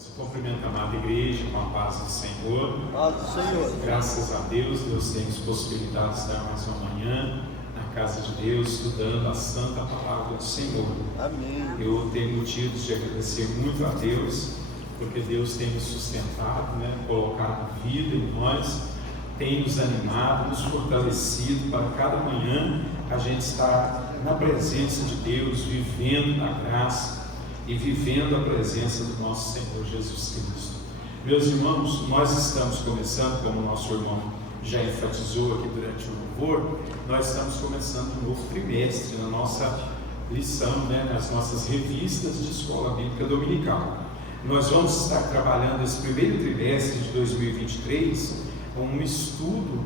Se cumprimenta a amada igreja com a paz do Senhor. Paz do Senhor. Graças a Deus, Deus tem nos possibilitado de estar mais uma manhã na casa de Deus, estudando a santa palavra do Senhor. Amém. Eu tenho motivos de agradecer muito a Deus, porque Deus tem nos sustentado, colocado vida em nós, tem nos animado, nos fortalecido para cada manhã a gente estar na presença de Deus, vivendo na graça e vivendo a presença do nosso Senhor Jesus Cristo. Meus irmãos, nós estamos começando, como o nosso irmão já enfatizou aqui durante o louvor, nós estamos começando um novo trimestre na nossa lição, nas nossas revistas de Escola Bíblica Dominical. Nós vamos estar trabalhando esse primeiro trimestre de 2023 com um estudo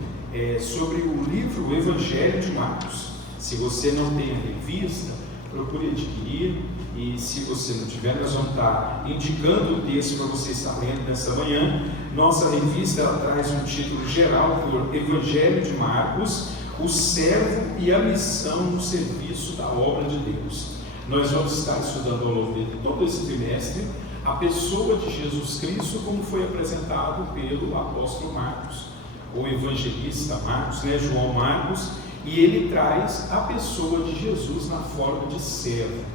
sobre o livro O Evangelho de Marcos. Se você não tem a revista, procure adquirir, e se você não tiver, nós vamos estar indicando o texto para você estar lendo nessa manhã. Nossa revista ela traz um título geral por Evangelho de Marcos, o servo e a missão no serviço da obra de Deus. Nós vamos estar estudando ao longo de todo esse trimestre a pessoa de Jesus Cristo, como foi apresentado pelo apóstolo Marcos, o evangelista Marcos, João Marcos, e ele traz a pessoa de Jesus na forma de servo.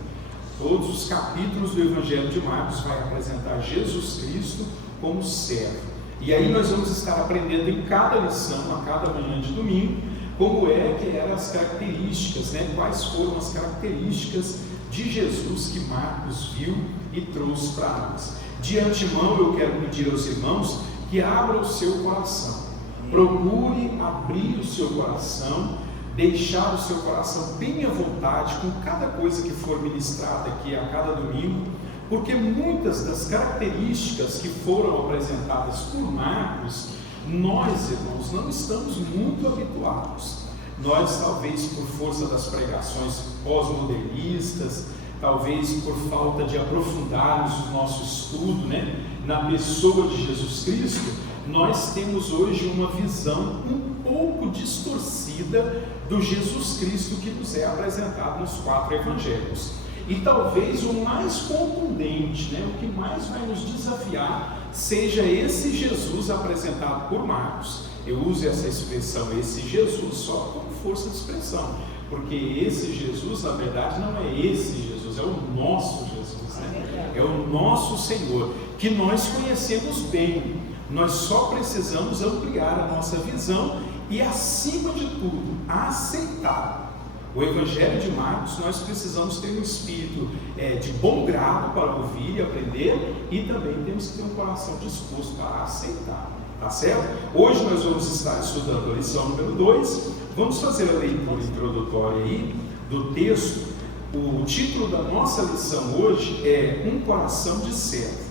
Todos os capítulos do Evangelho de Marcos vai apresentar Jesus Cristo como servo. E aí nós vamos estar aprendendo em cada lição, a cada manhã de domingo, como que eram as características, quais foram as características de Jesus que Marcos viu e trouxe para nós. De antemão eu quero pedir aos irmãos que abram o seu coração. Procure abrir o seu coração, deixar o seu coração bem à vontade com cada coisa que for ministrada aqui a cada domingo, porque muitas das características que foram apresentadas por Marcos, nós, irmãos, não estamos muito habituados. Nós, talvez por força das pregações pós-modernistas, talvez por falta de aprofundarmos o nosso estudo na pessoa de Jesus Cristo, nós temos hoje uma visão um pouco distorcida do Jesus Cristo que nos é apresentado nos 4 evangelhos. E talvez o mais contundente, o que mais vai nos desafiar, seja esse Jesus apresentado por Marcos. Eu uso essa expressão, esse Jesus, só como força de expressão, porque esse Jesus, na verdade, não é esse Jesus, é o nosso Jesus, é o nosso Senhor, que nós conhecemos bem. Nós só precisamos ampliar a nossa visão e, acima de tudo, aceitar. O Evangelho de Marcos, nós precisamos ter um espírito de bom grado para ouvir e aprender, e também temos que ter um coração disposto para aceitar, tá certo? Hoje nós vamos estar estudando a lição número 2, vamos fazer a leitura introdutória aí do texto. O título da nossa lição hoje é Um Coração de Servo.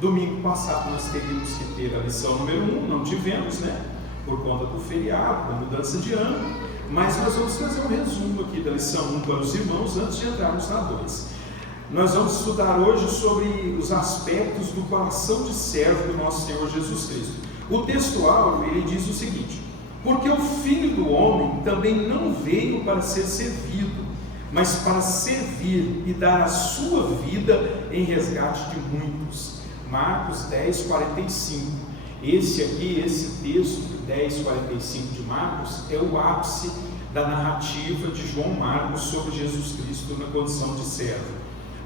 Domingo passado nós teríamos que ter a lição número 1, não tivemos, por conta do feriado, da mudança de ano, mas nós vamos fazer um resumo aqui da lição 1 para os irmãos antes de entrarmos na 2. Nós vamos estudar hoje sobre os aspectos do coração de servo do nosso Senhor Jesus Cristo. O texto áureo, ele diz o seguinte: porque o Filho do Homem também não veio para ser servido, mas para servir e dar a sua vida em resgate de muitos. Marcos 10, 45. Esse texto 10, 45 de Marcos é o ápice da narrativa de João Marcos sobre Jesus Cristo na condição de servo.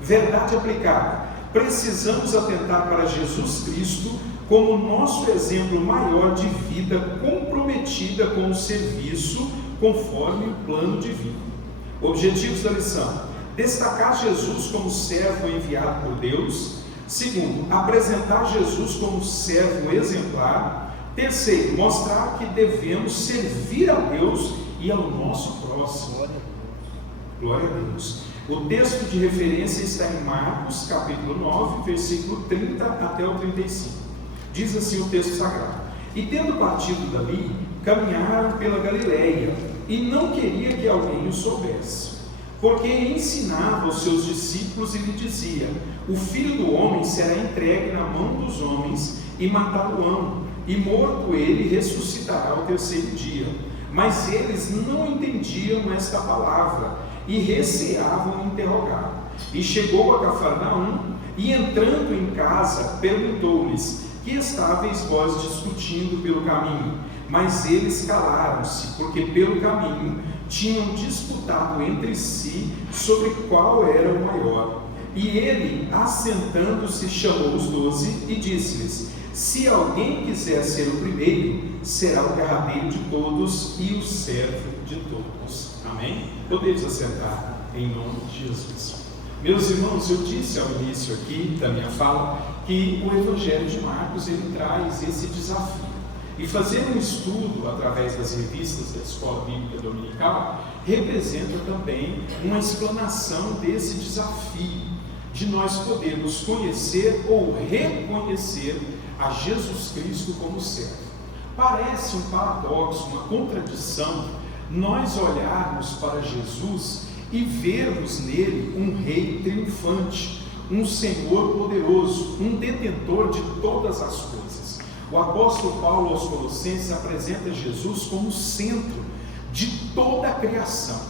Verdade aplicada: precisamos atentar para Jesus Cristo como nosso exemplo maior de vida comprometida com o serviço conforme o plano divino. Objetivos da lição: destacar Jesus como servo enviado por Deus. Segundo, apresentar Jesus como servo exemplar. Terceiro, mostrar que devemos servir a Deus e ao nosso próximo. Glória a Deus. O texto de referência está em Marcos, capítulo 9, versículo 30 até o 35. Diz assim o texto sagrado: e tendo partido dali, caminharam pela Galileia, e não queria que alguém o soubesse, porque ensinava aos seus discípulos e lhe dizia: o Filho do Homem será entregue na mão dos homens e matá-lo-ão, e morto ele ressuscitará ao terceiro dia. Mas eles não entendiam esta palavra e receavam interrogar. E chegou a Cafarnaum, e entrando em casa, perguntou-lhes: que estáveis vós discutindo pelo caminho? Mas eles calaram-se, porque pelo caminho tinham disputado entre si sobre qual era o maior. E ele, assentando-se, chamou os 12 e disse-lhes: se alguém quiser ser o primeiro, será o derradeiro de todos e o servo de todos. Amém? Podeis assentar em nome de Jesus. Meus irmãos, eu disse ao início aqui da minha fala que o Evangelho de Marcos, ele traz esse desafio. E fazer um estudo através das revistas da Escola Bíblica Dominical representa também uma explanação desse desafio de nós podermos conhecer ou reconhecer a Jesus Cristo como servo. Parece um paradoxo, uma contradição, nós olharmos para Jesus e vermos nele um rei triunfante, um Senhor poderoso, um detentor de todas as coisas. O apóstolo Paulo aos Colossenses apresenta Jesus como centro de toda a criação.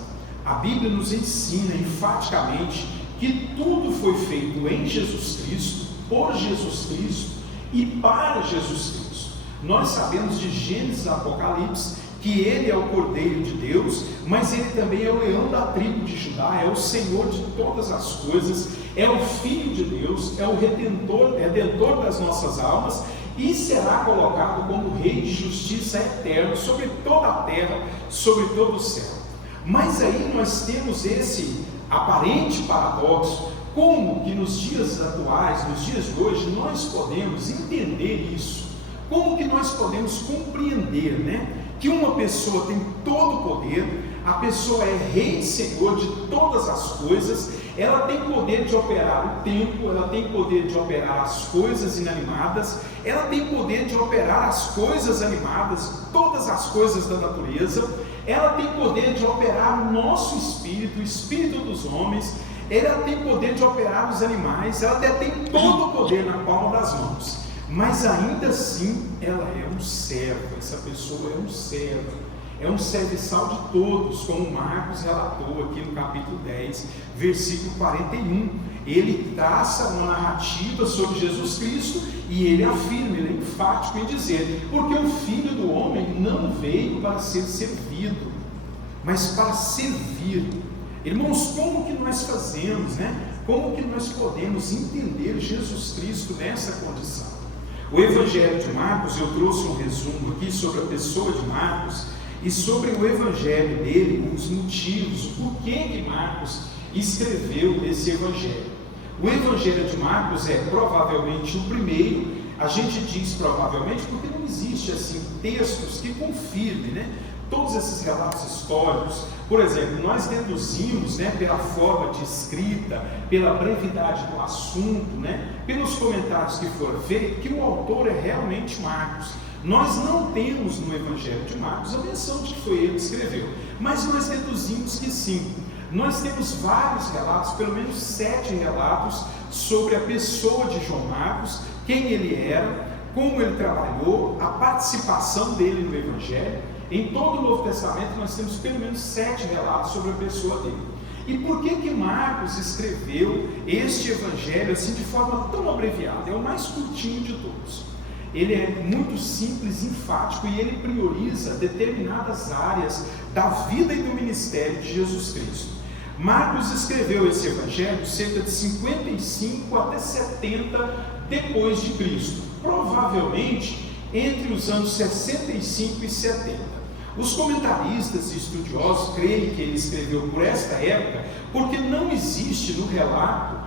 A Bíblia nos ensina enfaticamente que tudo foi feito em Jesus Cristo, por Jesus Cristo e para Jesus Cristo. Nós sabemos de Gênesis e Apocalipse que ele é o Cordeiro de Deus, mas ele também é o leão da tribo de Judá, é o Senhor de todas as coisas, é o Filho de Deus, é o redentor das nossas almas, e será colocado como Rei de justiça eterno sobre toda a terra, sobre todo o céu. Mas aí nós temos esse aparente paradoxo. Como que nos dias atuais, nos dias de hoje, nós podemos entender isso? Como que nós podemos compreender, né? Que uma pessoa tem todo o poder, a pessoa é Rei e Senhor de todas as coisas, ela tem poder de operar o tempo, ela tem poder de operar as coisas inanimadas, ela tem poder de operar as coisas animadas, todas as coisas da natureza, ela tem poder de operar o nosso espírito, o espírito dos homens, ela tem poder de operar os animais, ela até tem todo o poder na palma das mãos, mas ainda assim ela é um servo. Essa pessoa é um serviçal de todos, como Marcos relatou aqui no capítulo 10, versículo 41. Ele traça uma narrativa sobre Jesus Cristo e ele afirma, ele é enfático em dizer: porque o Filho do Homem não veio para ser servido, mas para servir. Irmãos, como que nós fazemos, né? Como que nós podemos entender Jesus Cristo nessa condição? O Evangelho de Marcos, eu trouxe um resumo aqui sobre a pessoa de Marcos e sobre o Evangelho dele, os motivos, o porquê que Marcos escreveu esse Evangelho. O Evangelho de Marcos é provavelmente o primeiro. A gente diz provavelmente porque não existe assim textos que confirmem, né, todos esses relatos históricos. Por exemplo, nós deduzimos, né, pela forma de escrita, pela brevidade do assunto, né, pelos comentários que foram feitos, que o autor é realmente Marcos. Nós não temos no Evangelho de Marcos a menção de que foi ele que escreveu, mas nós deduzimos que sim. Nós temos vários relatos, pelo menos 7 relatos, sobre a pessoa de João Marcos, quem ele era, como ele trabalhou, a participação dele no Evangelho. Em todo o Novo Testamento nós temos pelo menos 7 relatos sobre a pessoa dele. E por que Marcos escreveu este Evangelho assim de forma tão abreviada? É o mais curtinho de todos. Ele é muito simples, enfático, e ele prioriza determinadas áreas da vida e do ministério de Jesus Cristo. Marcos escreveu esse Evangelho cerca de 55 até 70 depois de Cristo, provavelmente entre os anos 65 e 70. Os comentaristas e estudiosos creem que ele escreveu por esta época, porque não existe no relato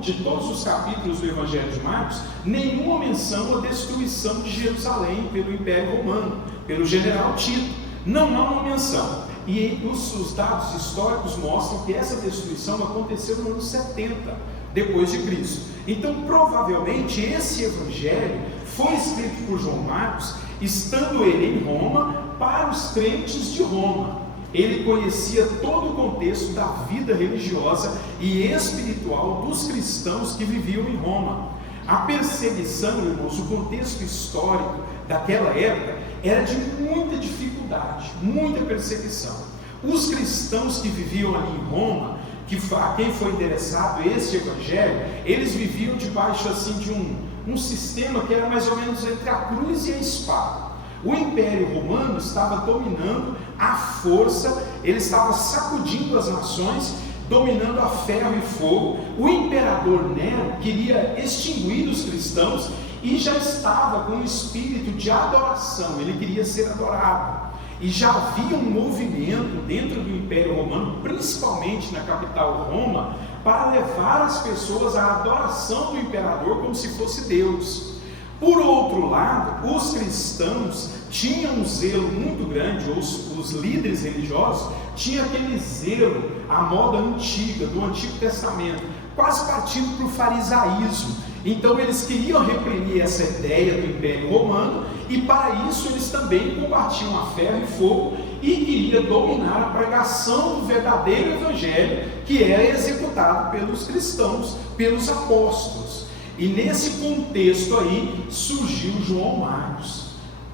de todos os capítulos do Evangelho de Marcos nenhuma menção à destruição de Jerusalém pelo Império Romano, pelo general Tito. Não há uma menção. E os dados históricos mostram que essa destruição aconteceu no ano 70 depois de Cristo. Então, provavelmente, esse Evangelho foi escrito por João Marcos, estando ele em Roma, para os crentes de Roma. Ele conhecia todo o contexto da vida religiosa e espiritual dos cristãos que viviam em Roma. A perseguição, irmãos, o contexto histórico daquela época era de muita dificuldade, muita perseguição. Os cristãos que viviam ali em Roma, a quem foi interessado esse evangelho, eles viviam debaixo assim de um sistema que era mais ou menos entre a cruz e a espada. O Império Romano estava dominando à força, ele estava sacudindo as nações, dominando a ferro e fogo. O imperador Nero queria extinguir os cristãos e já estava com um espírito de adoração, ele queria ser adorado. E já havia um movimento dentro do Império Romano, principalmente na capital Roma, para levar as pessoas à adoração do imperador como se fosse Deus. Por outro lado, os cristãos tinham um zelo muito grande, os líderes religiosos tinham aquele zelo, a moda antiga, do Antigo Testamento, quase partindo para o farisaísmo. Então eles queriam reprimir essa ideia do Império Romano, e para isso eles também combatiam a ferro e fogo, e queriam dominar a pregação do verdadeiro Evangelho, que era executado pelos cristãos, pelos apóstolos. E nesse contexto aí surgiu João Marcos,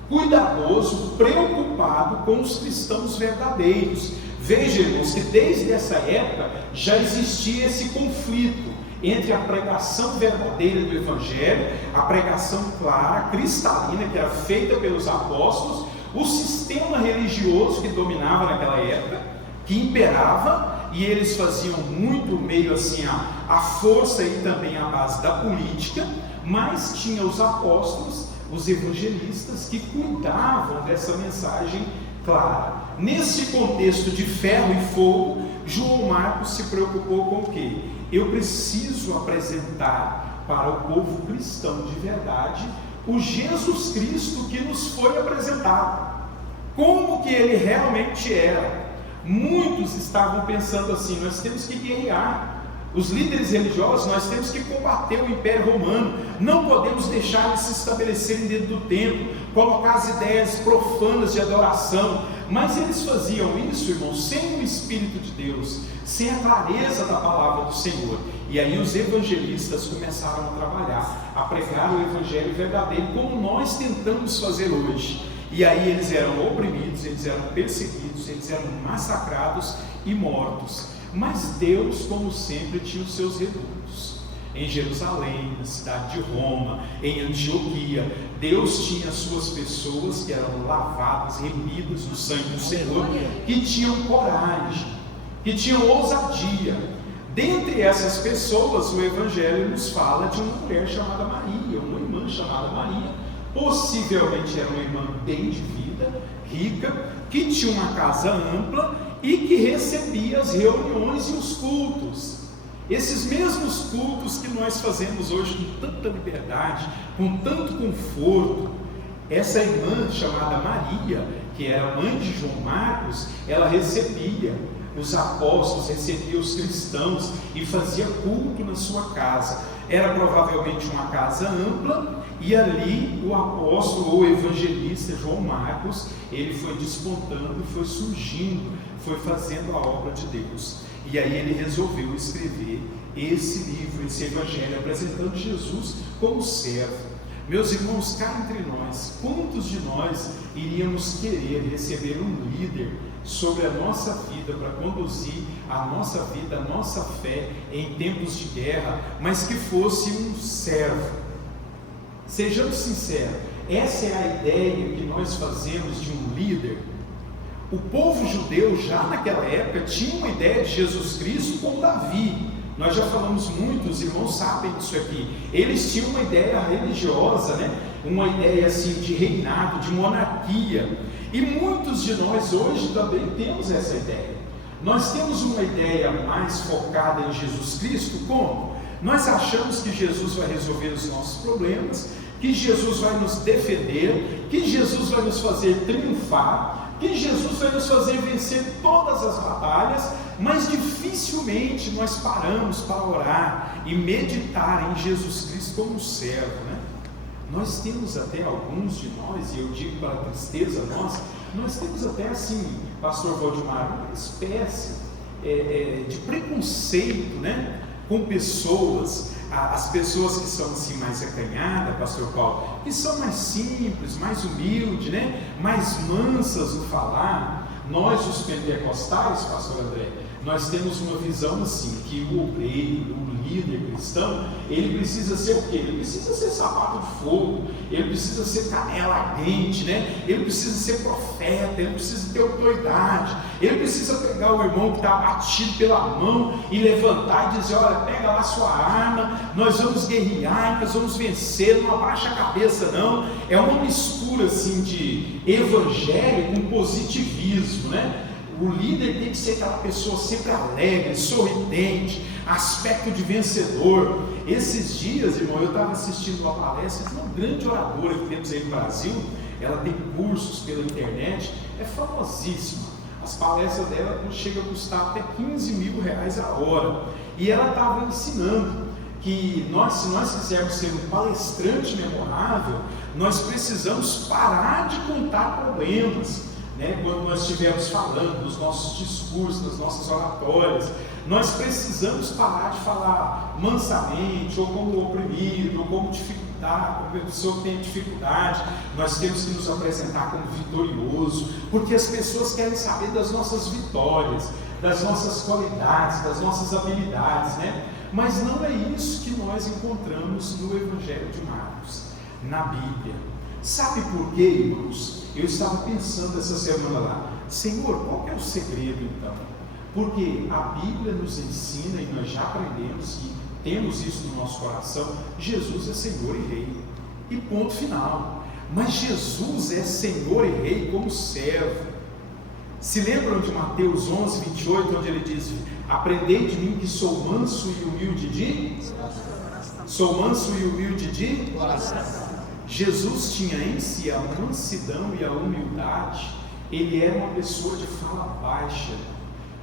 cuidadoso, preocupado com os cristãos verdadeiros. Veja, irmãos, que desde essa época já existia esse conflito entre a pregação verdadeira do Evangelho, a pregação clara, cristalina, que era feita pelos apóstolos, o sistema religioso que dominava naquela época, que imperava, e eles faziam muito meio assim a força e também a base da política, mas tinha os apóstolos, os evangelistas, que cuidavam dessa mensagem clara. Nesse contexto de ferro e fogo, João Marcos se preocupou com o quê? Eu preciso apresentar para o povo cristão de verdade o Jesus Cristo que nos foi apresentado, como que ele realmente era. Muitos estavam pensando assim: nós temos que guerrear, os líderes religiosos, nós temos que combater o Império Romano, não podemos deixar eles se estabelecerem dentro do templo, colocar as ideias profanas de adoração. Mas eles faziam isso, irmãos, sem o Espírito de Deus, sem a clareza da palavra do Senhor. E aí os evangelistas começaram a trabalhar, a pregar o Evangelho verdadeiro, como nós tentamos fazer hoje. E aí eles eram oprimidos, eles eram perseguidos, eles eram massacrados e mortos. Mas Deus, como sempre, tinha os seus redutos. Em Jerusalém, na cidade de Roma, em Antioquia, Deus tinha suas pessoas que eram lavadas, remidas no sangue do Senhor, que tinham coragem, que tinham ousadia. Dentre essas pessoas, o Evangelho nos fala de uma mulher chamada Maria, uma irmã chamada Maria. Possivelmente era uma irmã bem de vida, rica, que tinha uma casa ampla e que recebia as reuniões e os cultos. Esses mesmos cultos que nós fazemos hoje com tanta liberdade, com tanto conforto. Essa irmã chamada Maria, que era mãe de João Marcos, ela recebia os apóstolos, recebia os cristãos e fazia culto na sua casa. Era provavelmente uma casa ampla, e ali o apóstolo ou evangelista João Marcos, ele foi despontando e foi surgindo, foi fazendo a obra de Deus. E aí ele resolveu escrever esse livro, esse evangelho, apresentando Jesus como servo. Meus irmãos, cá entre nós, quantos de nós iríamos querer receber um líder sobre a nossa vida, para conduzir a nossa vida, a nossa fé em tempos de guerra, mas que fosse um servo? Sejamos sinceros, essa é a ideia que nós fazemos de um líder. O povo judeu já naquela época tinha uma ideia de Jesus Cristo com Davi. Nós já falamos muito, os irmãos sabem disso aqui. Eles tinham uma ideia religiosa, uma ideia assim de reinado, de monarquia. E muitos de nós hoje também temos essa ideia. Nós temos uma ideia mais focada em Jesus Cristo, como? Nós achamos que Jesus vai resolver os nossos problemas, que Jesus vai nos defender, que Jesus vai nos fazer triunfar, que Jesus vai nos fazer vencer todas as batalhas, mas dificilmente nós paramos para orar e meditar em Jesus Cristo como servo, Nós temos até alguns de nós, e eu digo para a tristeza nossa, nós temos até assim, pastor Valdemar, uma espécie de preconceito, com pessoas, as pessoas que são assim mais acanhadas, pastor Paulo, que são mais simples, mais humildes, mais mansas no falar. Nós os pentecostais, pastor André, nós temos uma visão assim, que o obreiro, o líder cristão, ele precisa ser o quê? Ele precisa ser sapato de fogo, ele precisa ser canela ardente, né? Ele precisa ser profeta, ele precisa ter autoridade, ele precisa pegar o irmão que está abatido pela mão e levantar e dizer: olha, pega lá sua arma, nós vamos guerrear, nós vamos vencer, não abaixa a cabeça não. É uma mistura assim de evangelho com positivismo, né? O líder tem que ser aquela pessoa sempre alegre, sorridente, aspecto de vencedor. Esses dias, irmão, eu estava assistindo uma palestra de uma grande oradora que temos aí no Brasil. Ela tem cursos pela internet, é famosíssima. As palestras dela chegam a custar até 15 mil reais a hora. E ela estava ensinando que se nós quisermos ser um palestrante memorável, nós precisamos parar de contar problemas. Quando nós estivermos falando dos nossos discursos, das nossas oratórias, nós precisamos parar de falar mansamente, ou como oprimido, ou como dificuldade, como pessoa que tem dificuldade. Nós temos que nos apresentar como vitorioso, porque as pessoas querem saber das nossas vitórias, das nossas qualidades, das nossas habilidades, né? Mas não é isso que nós encontramos no Evangelho de Marcos, na Bíblia. Sabe por quê, irmãos? Eu estava pensando essa semana lá: Senhor, qual é o segredo então? Porque a Bíblia nos ensina, e nós já aprendemos, e temos isso no nosso coração: Jesus é Senhor e Rei, e ponto final. Mas Jesus é Senhor e Rei como servo. Se lembram de Mateus 11, 28, onde ele diz: aprendei de mim que sou manso e humilde de coração. Jesus tinha em si a mansidão e a humildade. Ele era uma pessoa de fala baixa.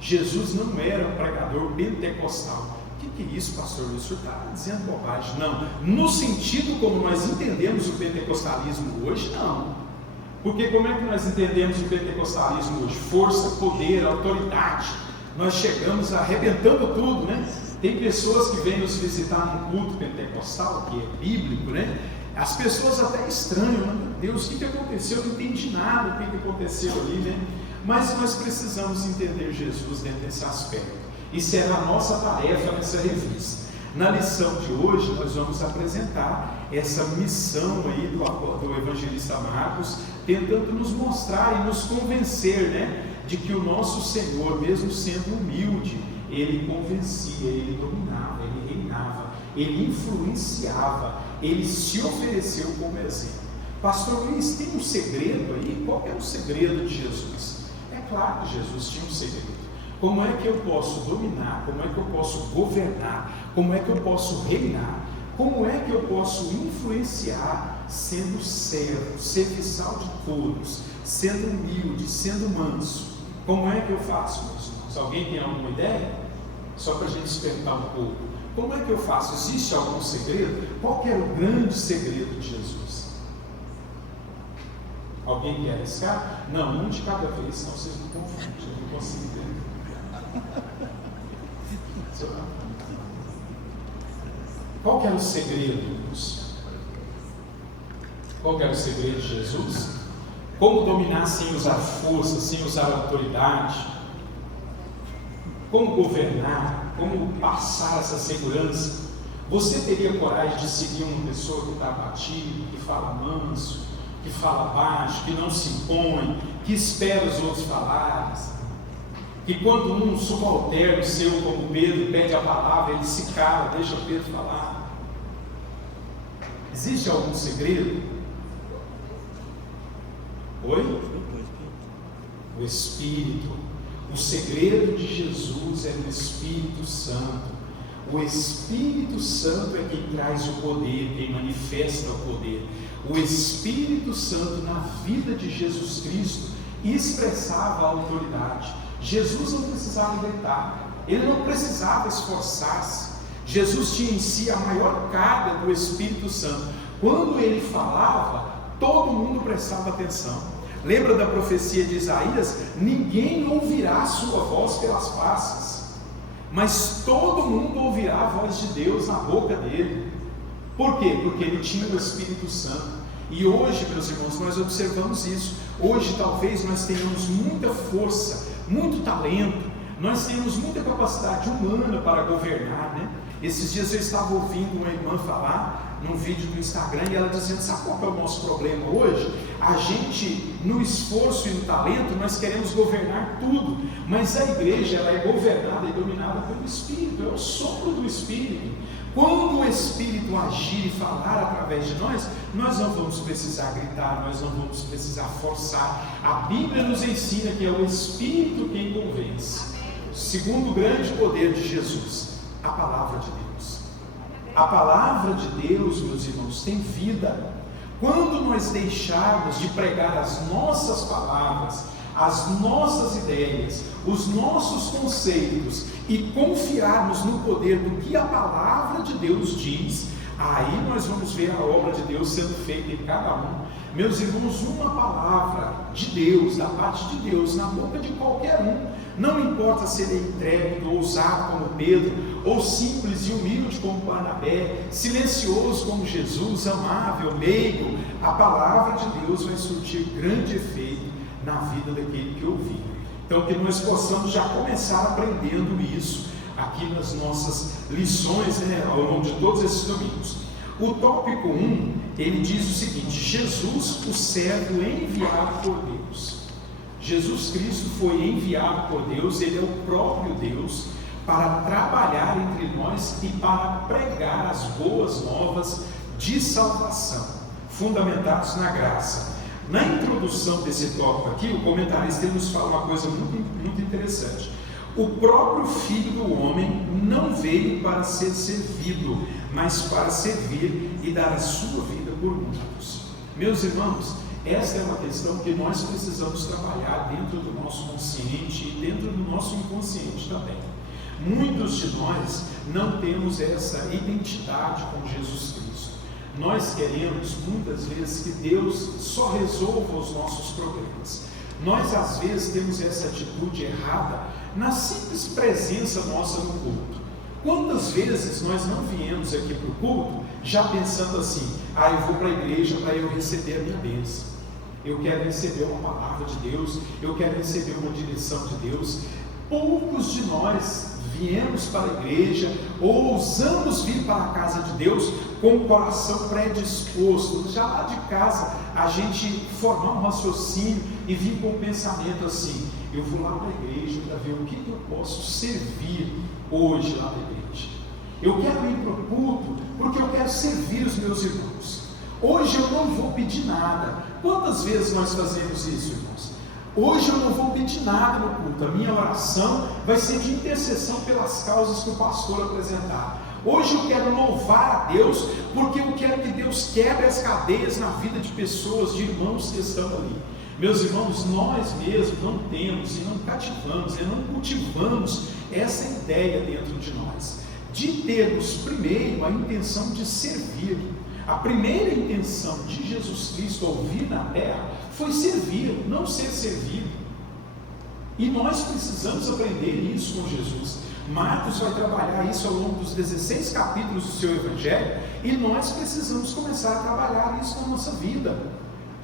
Jesus não era um pregador pentecostal. O que é isso, pastor? O senhor está dizendo bobagem? Não, no sentido como nós entendemos o pentecostalismo hoje, não. Porque como é que nós entendemos o pentecostalismo hoje? Força, poder, autoridade. Nós chegamos arrebentando tudo, né? Tem pessoas que vêm nos visitar no culto pentecostal, que é bíblico, né? As pessoas até estranham, meu Deus, o que aconteceu? Eu não entendi nada o que aconteceu ali, né? Mas nós precisamos entender Jesus dentro desse aspecto. E será a nossa tarefa nessa revista. Na lição de hoje, nós vamos apresentar essa missão aí do evangelista Marcos, tentando nos mostrar e nos convencer, né, de que o nosso Senhor, mesmo sendo humilde, ele convencia, ele dominava, ele reinava, ele influenciava, ele se ofereceu como exemplo. Pastor Luiz, tem um segredo aí? Qual é o segredo de Jesus? É claro que Jesus tinha um segredo. Como é que eu posso dominar? Como é que eu posso governar? Como é que eu posso reinar? Como é que eu posso influenciar sendo servo, serviçal de todos, sendo humilde, sendo manso? Como é que eu faço, meus irmãos? Alguém tem alguma ideia? Só para a gente despertar um pouco. Como é que eu faço? Existe algum segredo? Qual que era o grande segredo de Jesus? Alguém quer arriscar? Não, um de cada vez, senão vocês não confundem, eu não consigo ver. Qual que era o segredo, irmãos? Qual que era o segredo de Jesus? Como dominar sem usar força, sem usar autoridade? Como governar? Como passar essa segurança? Você teria coragem de seguir uma pessoa que está abatida, que fala manso, que fala baixo, que não se impõe, que espera os outros falarem? Que quando um subalterno seu, como Pedro, pede a palavra, ele se cala, deixa Pedro falar? Existe algum segredo? Oi? O Espírito. O segredo de Jesus é o Espírito Santo. O Espírito Santo é quem traz o poder, quem manifesta o poder. O Espírito Santo na vida de Jesus Cristo expressava a autoridade. Jesus não precisava gritar, ele não precisava esforçar-se. Jesus tinha em si a maior carga do Espírito Santo. Quando ele falava, todo mundo prestava atenção. Lembra da profecia de Isaías? Ninguém ouvirá a sua voz pelas passas, mas todo mundo ouvirá a voz de Deus na boca dele. Por quê? Porque ele tinha o Espírito Santo. E hoje, meus irmãos, nós observamos isso. Hoje talvez nós tenhamos muita força, muito talento, Nós temos muita capacidade humana para governar, né? Esses dias eu estava ouvindo uma irmã falar num vídeo do Instagram e ela dizendo: sabe qual é o nosso problema hoje? A gente, no esforço e no talento, nós queremos governar tudo, mas a igreja, ela é governada e dominada pelo Espírito, é o sopro do Espírito. Quando o Espírito agir e falar através de nós não vamos precisar gritar, nós não vamos precisar forçar. A Bíblia nos ensina que é o Espírito quem convence. Segundo grande poder de Jesus, a palavra de Deus. A palavra de Deus, meus irmãos, tem vida. Quando nós deixarmos de pregar as nossas palavras, as nossas ideias, os nossos conceitos e confiarmos no poder do que a palavra de Deus diz, aí nós vamos ver a obra de Deus sendo feita em cada um. Meus irmãos, uma palavra de Deus, da parte de Deus, na boca de qualquer um, não importa se ele é intrépido, ousado como Pedro, ou simples e humilde como Barnabé, silencioso como Jesus, amável, meigo, a palavra de Deus vai surtir grande efeito na vida daquele que ouvir. Então, que nós possamos já começar aprendendo isso aqui nas nossas lições, né, ao longo de todos esses domingos. O tópico 1, ele diz o seguinte: Jesus, o servo enviado por Deus. Jesus Cristo foi enviado por Deus, ele é o próprio Deus, para trabalhar entre nós e para pregar as boas novas de salvação, fundamentados na graça. Na introdução desse tópico aqui, o comentarista nos fala uma coisa muito interessante. O próprio Filho do Homem não veio para ser servido, mas para servir e dar a sua vida por muitos. Meus irmãos, esta é uma questão que nós precisamos trabalhar dentro do nosso consciente e dentro do nosso inconsciente também. Muitos de nós não temos essa identidade com Jesus Cristo. Nós queremos muitas vezes que Deus só resolva os nossos problemas. Nós às vezes temos essa atitude errada na simples presença nossa no culto. Quantas vezes nós não viemos aqui para o culto já pensando assim: eu vou para a igreja para eu receber a minha bênção, eu quero receber uma palavra de Deus, eu quero receber uma direção de Deus. Poucos de nós viemos para a igreja ou ousamos vir para a casa de Deus com o coração predisposto, já lá de casa a gente formar um raciocínio e vir com o pensamento assim: eu vou lá para a igreja para ver o que eu posso servir hoje lá na igreja. Eu quero ir para o culto porque eu quero servir os meus irmãos. Hoje eu não vou pedir nada. Quantas vezes nós fazemos isso, irmãos? Hoje eu não vou pedir nada no culto, a minha oração vai ser de intercessão pelas causas que o pastor apresentar. Hoje eu quero louvar a Deus, porque eu quero que Deus quebre as cadeias na vida de pessoas, de irmãos que estão ali. Meus irmãos, nós mesmos não temos e não cativamos e não cultivamos essa ideia dentro de nós, de termos primeiro a intenção de servir. A primeira intenção de Jesus Cristo ao vir na terra foi servir, não ser servido. E nós precisamos aprender isso com Jesus. Marcos vai trabalhar isso ao longo dos 16 capítulos do seu Evangelho, e nós precisamos começar a trabalhar isso na nossa vida.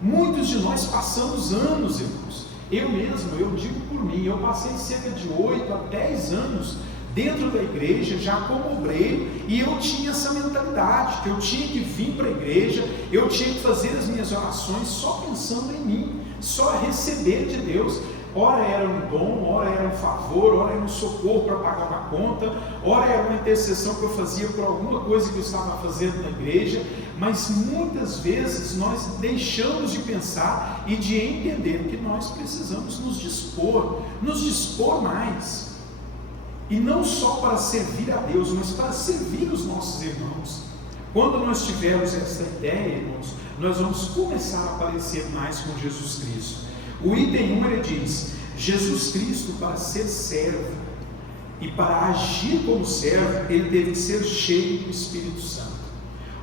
Muitos de nós passamos anos, irmãos. Eu mesmo, eu digo por mim, eu passei cerca de 8 a 10 anos dentro da igreja, já como obreiro, e eu tinha essa mentalidade, que eu tinha que vir para a igreja, eu tinha que fazer as minhas orações só pensando em mim, só receber de Deus. Ora era um dom, ora era um favor, ora era um socorro para pagar uma conta, ora era uma intercessão que eu fazia por alguma coisa que eu estava fazendo na igreja, mas muitas vezes nós deixamos de pensar e de entender que nós precisamos nos dispor mais. E não só para servir a Deus, mas para servir os nossos irmãos. Quando nós tivermos essa ideia, irmãos, nós vamos começar a parecer mais com Jesus Cristo. O item 1, ele diz: Jesus Cristo, para ser servo e para agir como servo, ele teve que ser cheio do Espírito Santo.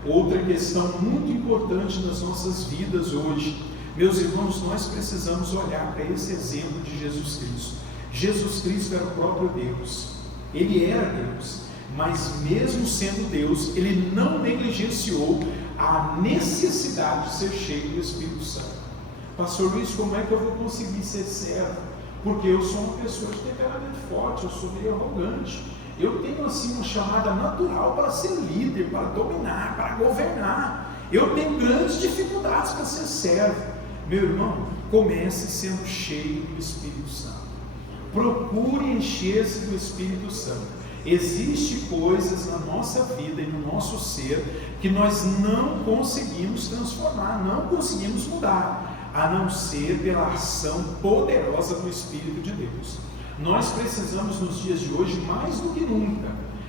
Outra questão muito importante nas nossas vidas hoje, meus irmãos, nós precisamos olhar para esse exemplo de Jesus Cristo. Jesus Cristo era o próprio Deus. Ele era Deus, mas mesmo sendo Deus, ele não negligenciou a necessidade de ser cheio do Espírito Santo. Pastor Luiz, como é que eu vou conseguir ser servo? porque eu sou uma pessoa de temperamento forte, eu sou meio arrogante. Eu tenho assim uma chamada natural para ser líder, para dominar, para governar. Eu tenho grandes dificuldades para ser servo. Meu irmão, comece sendo cheio do Espírito Santo. Procure encher-se do Espírito Santo. Existem coisas na nossa vida e no nosso ser que nós não conseguimos transformar, não conseguimos mudar, a não ser pela ação poderosa do Espírito de Deus. Nós precisamos nos dias de hoje, mais do que nunca,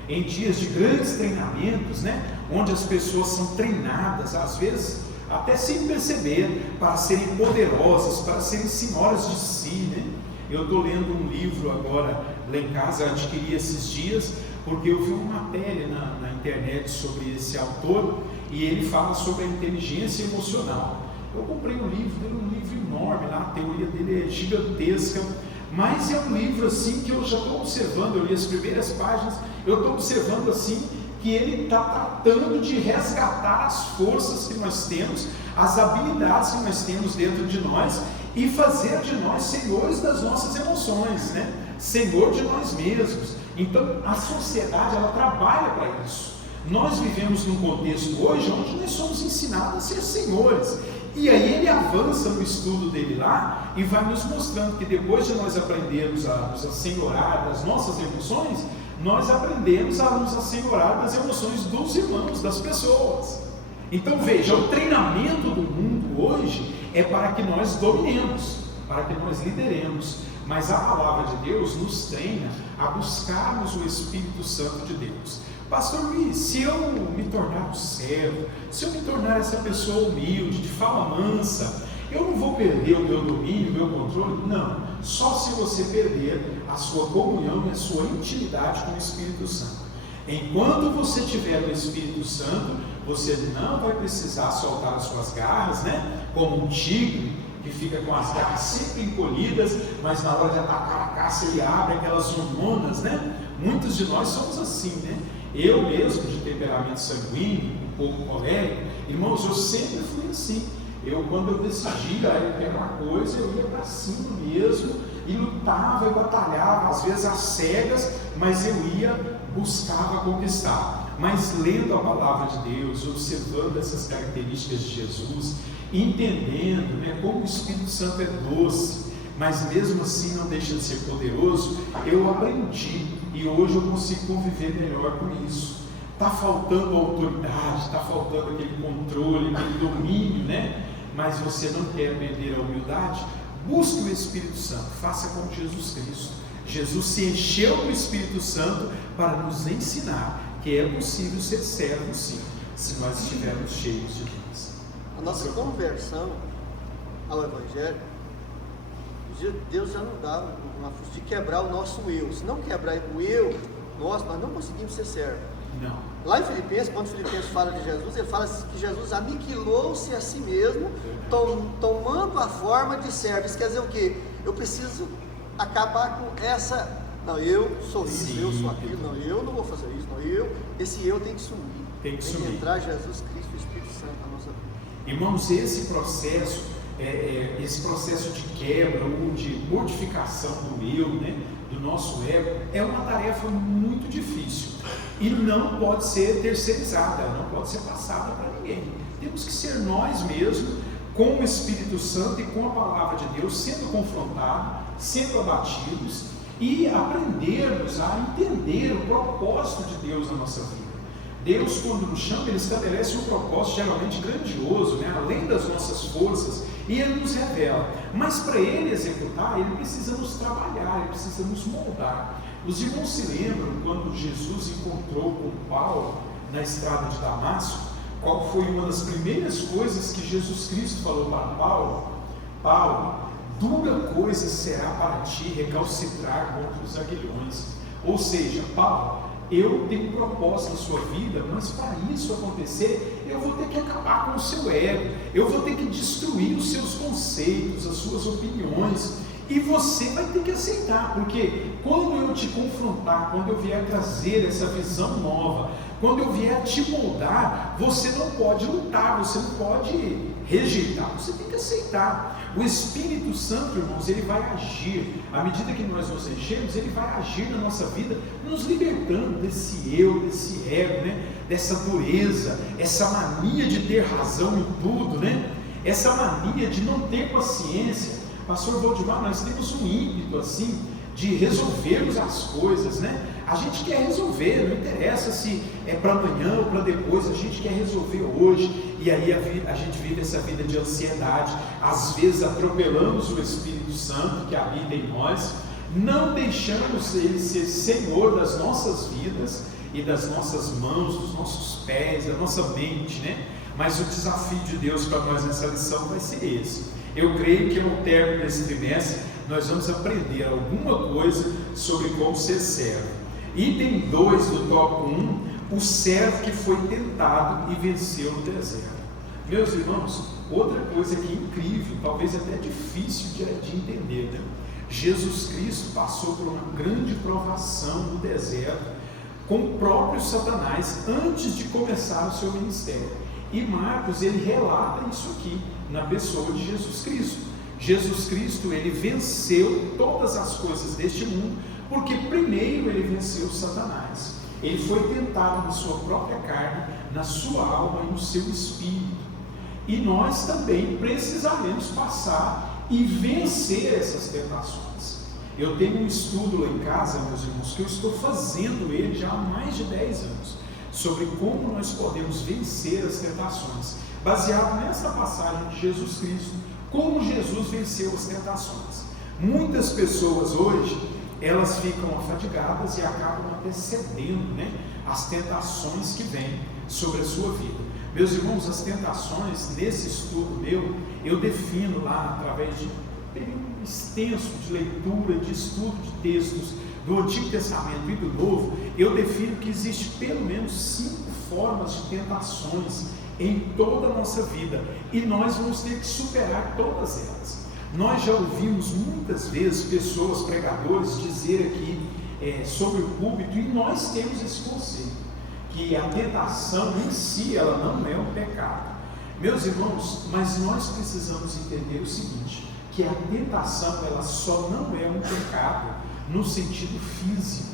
em dias de grandes treinamentos, onde as pessoas são treinadas, às vezes até sem perceber, para serem poderosas, para serem senhoras de si, Eu estou lendo um livro agora, lá em casa, eu adquiri esses dias, porque eu vi uma matéria na internet sobre esse autor, e ele fala sobre a inteligência emocional. Eu comprei um livro dele, um livro enorme, lá, a teoria dele é gigantesca, mas é um livro assim que eu já estou observando, eu li as primeiras páginas, eu estou observando assim, que ele está tratando de resgatar as forças que nós temos, as habilidades que nós temos dentro de nós, e fazer de nós senhores das nossas emoções, Senhor de nós mesmos. Então a sociedade, ela trabalha para isso. Nós vivemos num contexto hoje onde nós somos ensinados a ser senhores, e aí ele avança no estudo dele lá e vai nos mostrando que depois de nós aprendermos a nos assenhorar das nossas emoções, nós aprendemos a nos assenhorar das emoções dos irmãos, das pessoas. Então veja, o treinamento do mundo hoje é para que nós dominemos, para que nós lideremos, mas a palavra de Deus nos treina a buscarmos o Espírito Santo de Deus. Pastor Luiz, se eu me tornar um servo, se eu me tornar essa pessoa humilde, de fala mansa, eu não vou perder o meu domínio, o meu controle? Não, só se você perder a sua comunhão e a sua intimidade com o Espírito Santo. Enquanto você tiver o Espírito Santo, você não vai precisar soltar as suas garras, como um tigre que fica com as garras sempre encolhidas, mas na hora de atacar a caça ele abre aquelas hormonas, Muitos de nós somos assim, Eu mesmo, de temperamento sanguíneo, um pouco colérico, irmãos, eu sempre fui assim. Quando eu decidia pegar uma coisa, eu ia para cima mesmo, e lutava e batalhava, às vezes às cegas, mas eu ia, buscava conquistar. Mas lendo a palavra de Deus, observando essas características de Jesus, entendendo como o Espírito Santo é doce, mas mesmo assim não deixa de ser poderoso, eu aprendi, e hoje eu consigo conviver melhor com isso. Está faltando autoridade, está faltando aquele controle, aquele domínio, mas você não quer perder a humildade? Busque o Espírito Santo, faça como Jesus Cristo. Jesus se encheu do Espírito Santo para nos ensinar que é possível ser servo, sim, se nós estivermos cheios de Deus. A nossa conversão ao Evangelho, Deus já não dá uma força de quebrar o nosso eu. Se não quebrar o eu nosso, nós não conseguimos ser servo. Não. Lá em Filipenses, quando Filipenses fala de Jesus, ele fala que Jesus aniquilou-se a si mesmo, tomando a forma de servo. Isso quer dizer o quê? Eu preciso acabar com essa, não, eu sou isso, sim, eu sou aquilo, não, eu não vou fazer isso, não, esse eu tem que sumir. Tem que sumir. Entrar Jesus Cristo e o Espírito Santo na nossa vida. Irmãos, esse processo de quebra ou de mortificação do eu, do nosso ego, é uma tarefa muito difícil e não pode ser terceirizada, não pode ser passada para ninguém. Temos que ser nós mesmos, com o Espírito Santo e com a palavra de Deus, sendo confrontados, sendo abatidos e aprendermos a entender o propósito de Deus na nossa vida. Deus, quando nos chama, Ele estabelece um propósito geralmente grandioso, além das nossas forças, e Ele nos revela. Mas para Ele executar, Ele precisa nos trabalhar, Ele precisa nos moldar. Os irmãos se lembram quando Jesus encontrou com Paulo na estrada de Damasco? Qual foi uma das primeiras coisas que Jesus Cristo falou para Paulo? Paulo, dura coisa será para ti recalcitrar contra os aguilhões. Ou seja, Paulo, eu tenho um propósito na sua vida, mas para isso acontecer, eu vou ter que acabar com o seu ego, eu vou ter que destruir os seus conceitos, as suas opiniões, e você vai ter que aceitar, porque quando eu te confrontar, quando eu vier trazer essa visão nova, Quando eu vier te moldar, você não pode lutar, você não pode rejeitar, você tem que aceitar. O Espírito Santo, irmãos, ele vai agir, à medida que nós nos enchemos, ele vai agir na nossa vida, nos libertando desse eu, desse ego, né? Dessa dureza, essa mania de ter razão em tudo, né? Essa mania de não ter paciência. Pastor Valdemar, nós temos um ímpeto assim, de resolvermos as coisas, né? A gente quer resolver, não interessa se é para amanhã ou para depois, a gente quer resolver hoje, e aí a gente vive essa vida de ansiedade, às vezes atropelamos o Espírito Santo que habita em nós, não deixamos ele ser Senhor das nossas vidas e das nossas mãos, dos nossos pés, da nossa mente, né? Mas o desafio de Deus para nós nessa lição vai ser esse. Eu creio que no término desse trimestre nós vamos aprender alguma coisa sobre como ser servo. Item 2 do tópico 1, o servo que foi tentado e venceu no deserto. Meus irmãos, outra coisa que é incrível, talvez até difícil de entender, né? Jesus Cristo passou por uma grande provação no deserto com o próprio Satanás antes de começar o seu ministério. E Marcos, ele relata isso aqui na pessoa de Jesus Cristo. Jesus Cristo, ele venceu todas as coisas deste mundo, porque primeiro ele venceu Satanás. Ele foi tentado na sua própria carne, na sua alma e no seu espírito. E nós também precisaremos passar e vencer essas tentações. Eu tenho um estudo lá em casa, meus irmãos, que eu estou fazendo ele já há mais de 10 anos, sobre como nós podemos vencer as tentações, baseado nessa passagem de Jesus Cristo, como Jesus venceu as tentações. Muitas pessoas hoje, elas ficam afadigadas e acabam até cedendo, né, às tentações que vêm sobre a sua vida. Meus irmãos, as tentações, nesse estudo meu, eu defino lá, através de um período extenso de leitura, de estudo de textos do Antigo Testamento e do Novo, eu defino que existe pelo menos 5 formas de tentações em toda a nossa vida, e nós vamos ter que superar todas elas. Nós já ouvimos muitas vezes pessoas, pregadores, dizer aqui sobre o púlpito, e nós temos esse conceito, que a tentação em si, ela não é um pecado. Meus irmãos, mas nós precisamos entender o seguinte, que a tentação, ela só não é um pecado no sentido físico.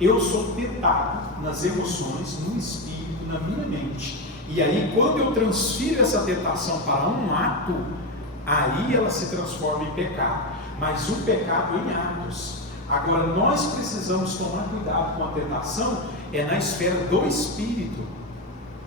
Eu sou tentado nas emoções, no espírito, na minha mente, e aí quando eu transfiro essa tentação para um ato, aí ela se transforma em pecado, mas o pecado em atos. Agora nós precisamos tomar cuidado com a tentação, na esfera do espírito.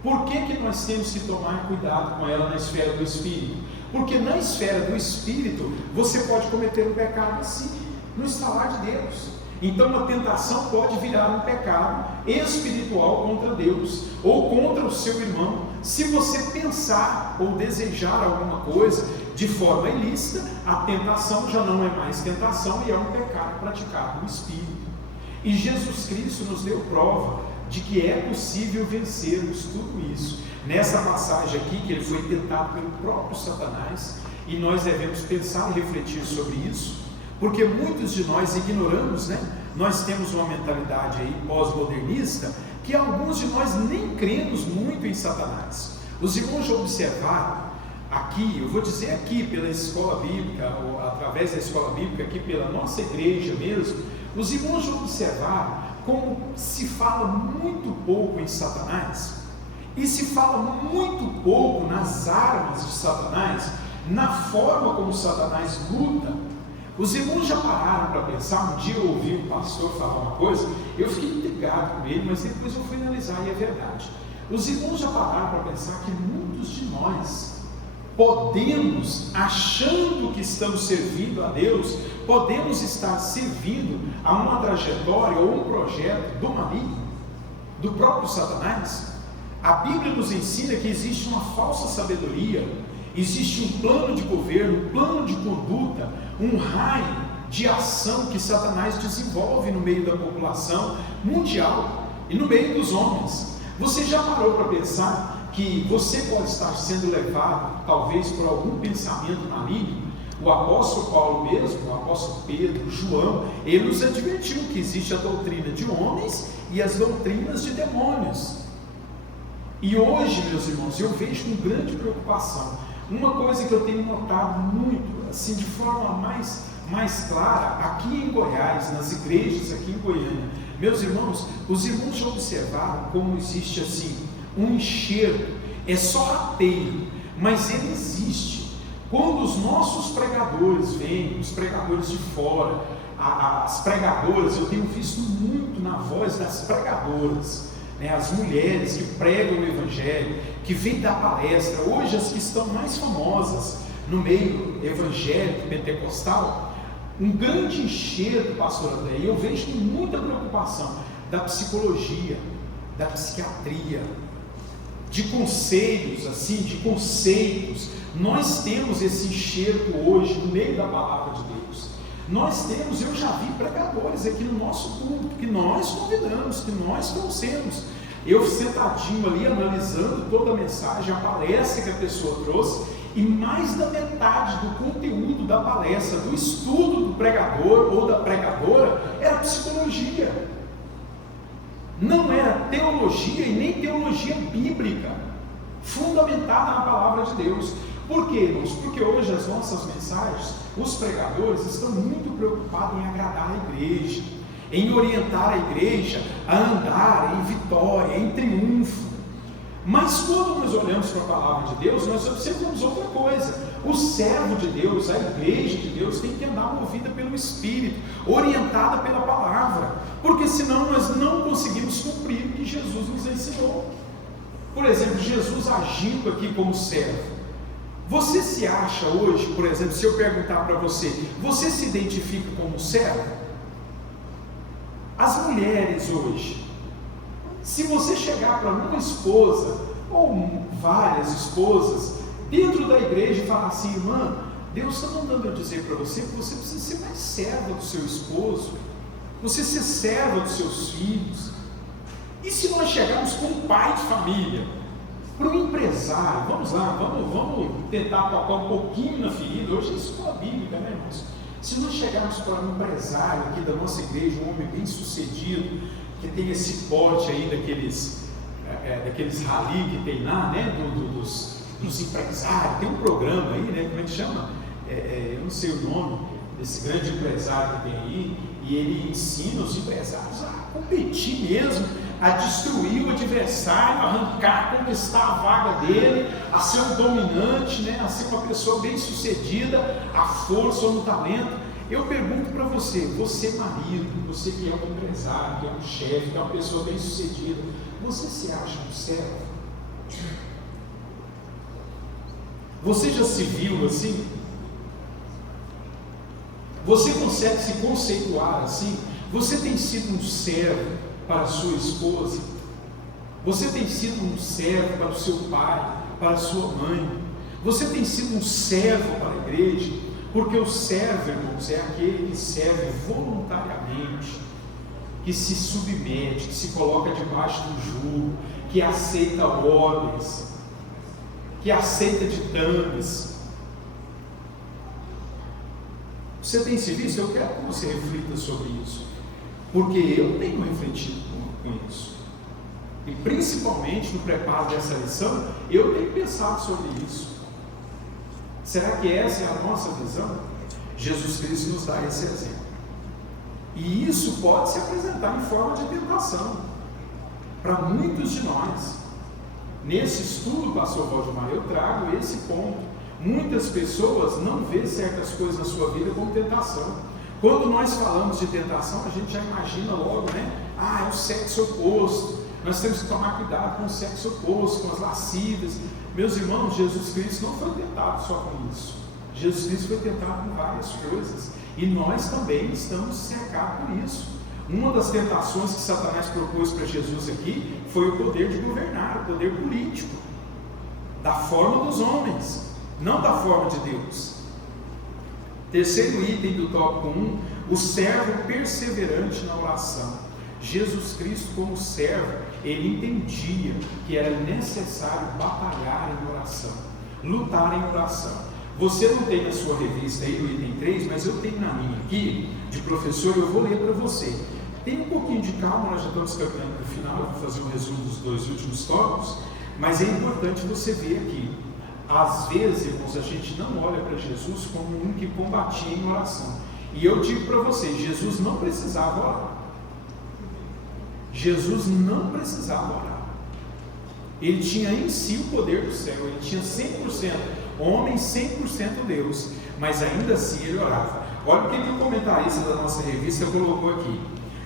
Por que nós temos que tomar cuidado com ela na esfera do espírito? Porque na esfera do espírito, você pode cometer um pecado assim, no estalar de Deus. Então a tentação pode virar um pecado espiritual contra Deus, ou contra o seu irmão, se você pensar ou desejar alguma coisa de forma ilícita. A tentação já não é mais tentação e é um pecado praticado no espírito. E Jesus Cristo nos deu prova de que é possível vencermos tudo isso. Nessa passagem aqui, que ele foi tentado pelo próprio Satanás, e nós devemos pensar e refletir sobre isso, porque muitos de nós ignoramos, né? Nós temos uma mentalidade aí pós-modernista, que alguns de nós nem cremos muito em Satanás. Os irmãos já observaram aqui, eu vou dizer aqui pela escola bíblica, ou através da escola bíblica, aqui pela nossa igreja mesmo, os irmãos já observaram como se fala muito pouco em Satanás, e se fala muito pouco nas armas de Satanás, na forma como Satanás luta. Os irmãos já pararam para pensar? Um dia eu ouvi um pastor falar uma coisa, eu fiquei intrigado com ele, mas depois eu fui analisar e é verdade. Os irmãos já pararam para pensar que muitos de nós podemos, achando que estamos servindo a Deus, podemos estar servindo a uma trajetória ou um projeto do maligno, do próprio Satanás. A Bíblia nos ensina que existe uma falsa sabedoria, existe um plano de governo, um plano de conduta, um raio de ação que Satanás desenvolve no meio da população mundial e no meio dos homens. Você já parou para pensar que você pode estar sendo levado, talvez, por algum pensamento maligno? O apóstolo Paulo mesmo, o apóstolo Pedro, João, ele nos advertiu que existe a doutrina de homens e as doutrinas de demônios. E hoje, meus irmãos, eu vejo com grande preocupação uma coisa que eu tenho notado muito, assim, de forma mais clara, aqui em Goiás, nas igrejas aqui em Goiânia. Meus irmãos, os irmãos já observaram como existe assim um enxerto, é só rateio, mas ele existe. Quando os nossos pregadores vêm, os pregadores de fora, as pregadoras, eu tenho visto muito na voz das pregadoras, né, as mulheres que pregam o Evangelho, que vêm dar palestra, hoje as que estão mais famosas no meio evangélico, pentecostal, um grande enxerto, pastor André, e eu vejo com muita preocupação da psicologia, da psiquiatria, de conselhos, assim, de conceitos. Nós temos esse enxerto hoje no meio da palavra de Deus. Nós temos, eu já vi pregadores aqui no nosso culto, que nós convidamos, que nós trouxemos. Eu sentadinho ali, analisando toda a mensagem, a palestra que a pessoa trouxe, e mais da metade do conteúdo da palestra, do estudo do pregador ou da pregadora, era psicologia. Não era teologia e nem teologia bíblica, fundamentada na palavra de Deus. Por quê, irmãos? Porque hoje as nossas mensagens, os pregadores estão muito preocupados em agradar a igreja, em orientar a igreja a andar em vitória, em triunfo. Mas quando nós olhamos para a palavra de Deus, nós observamos outra coisa. O servo de Deus, a igreja de Deus, tem que andar movida pelo Espírito, orientada pela palavra, porque senão nós não conseguimos cumprir o que Jesus nos ensinou. Por exemplo, Jesus agindo aqui como servo. Você se acha hoje, por exemplo, se eu perguntar para você, você se identifica como servo? As mulheres hoje, se você chegar para uma esposa, ou várias esposas, dentro da igreja e falar assim: irmã, Deus está mandando eu dizer para você que você precisa ser mais serva do seu esposo, você ser serva dos seus filhos. E se nós chegarmos com um pai de família, para um empresário, vamos lá, vamos tentar tocar um pouquinho na ferida, hoje é escola bíblica, né, irmãos? Se nós chegarmos para um empresário aqui da nossa igreja, um homem bem sucedido, que tem esse porte aí daqueles rally que tem lá, né, dos empresários, tem um programa aí, né, como é que chama? Eu não sei o nome desse grande empresário que tem aí, e ele ensina os empresários a competir mesmo, a destruir o adversário, a arrancar, conquistar a vaga dele, a ser um dominante, né, a ser uma pessoa bem sucedida, a força ou no talento. Eu pergunto para você, você marido, você que é um empresário, que é um chefe, que é uma pessoa bem sucedida, você se acha um servo? Você já se viu assim? Você consegue se conceituar assim? Você tem sido um servo para a sua esposa? Você tem sido um servo para o seu pai, para a sua mãe? Você tem sido um servo para a igreja? Porque o servo, irmãos, é aquele que serve voluntariamente, que se submete, que se coloca debaixo do jugo, que aceita ordens, que aceita ditames. Você tem se visto? Eu quero que você reflita sobre isso, porque eu tenho refletido com isso, e principalmente no preparo dessa lição, eu tenho pensado sobre isso. Será que essa é a nossa visão? Jesus Cristo nos dá esse exemplo, e isso pode se apresentar em forma de tentação para muitos de nós. Nesse estudo, pastor Valdemar, eu trago esse ponto. Muitas pessoas não vêem certas coisas na sua vida como tentação. Quando nós falamos de tentação, a gente já imagina logo, né? É o sexo oposto. Nós temos que tomar cuidado com o sexo oposto, com as lascívias. Meus irmãos, Jesus Cristo não foi tentado só com isso. Jesus Cristo foi tentado com várias coisas. E nós também estamos cercados por isso. Uma das tentações que Satanás propôs para Jesus aqui foi o poder de governar, o poder político, da forma dos homens, não da forma de Deus. Terceiro item do tópico 1, o servo perseverante na oração. Jesus Cristo, como servo, ele entendia que era necessário batalhar em oração, lutar em oração. Você não tem na sua revista aí no item 3, mas eu tenho na minha aqui, de professor, eu vou ler para você. Tenha um pouquinho de calma, nós já estamos caminhando para o final, eu vou fazer um resumo dos 2 últimos tópicos, mas é importante você ver aqui. Às vezes, irmãos, a gente não olha para Jesus como um que combatia em oração. E eu digo para vocês, Jesus não precisava orar. Jesus não precisava orar. Ele tinha em si o poder do céu, ele tinha 100% homem, 100% Deus, mas ainda assim ele orava. Olha o que o comentarista da nossa revista colocou aqui.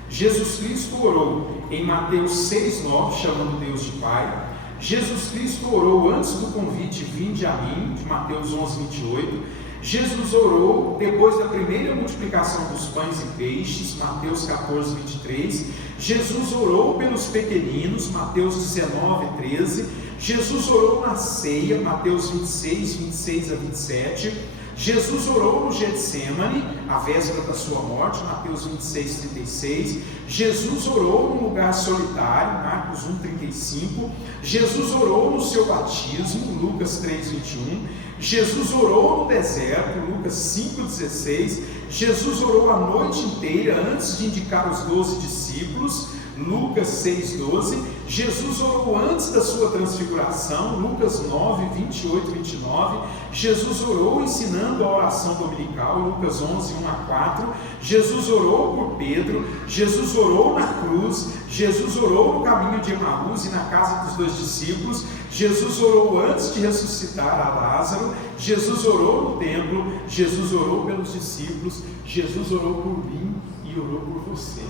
Jesus Cristo orou em Mateus 6,9, chamando Deus de Pai. Jesus Cristo orou antes do convite, vinde a mim, de Mateus 11:28. Jesus orou depois da primeira multiplicação dos pães e peixes, Mateus 14:23. Jesus orou pelos pequeninos, Mateus 19:13. Jesus orou na ceia, Mateus 26:26-27. Jesus orou no Getsemane, a véspera da sua morte, Mateus 26:36. Jesus orou num lugar solitário, Marcos 1:35. Jesus orou no seu batismo, Lucas 3:21. Jesus orou no deserto, Lucas 5:16. Jesus orou a noite inteira antes de indicar os 12 discípulos, Lucas 6:12. Jesus orou antes da sua transfiguração, Lucas 9:28-29. Jesus orou ensinando a oração dominical, Lucas 11:1-4. Jesus orou por Pedro. Jesus orou na cruz. Jesus orou no caminho de Emaús e na casa dos 2 discípulos. Jesus orou antes de ressuscitar a Lázaro. Jesus orou no templo. Jesus orou pelos discípulos. Jesus orou por mim e orou por você.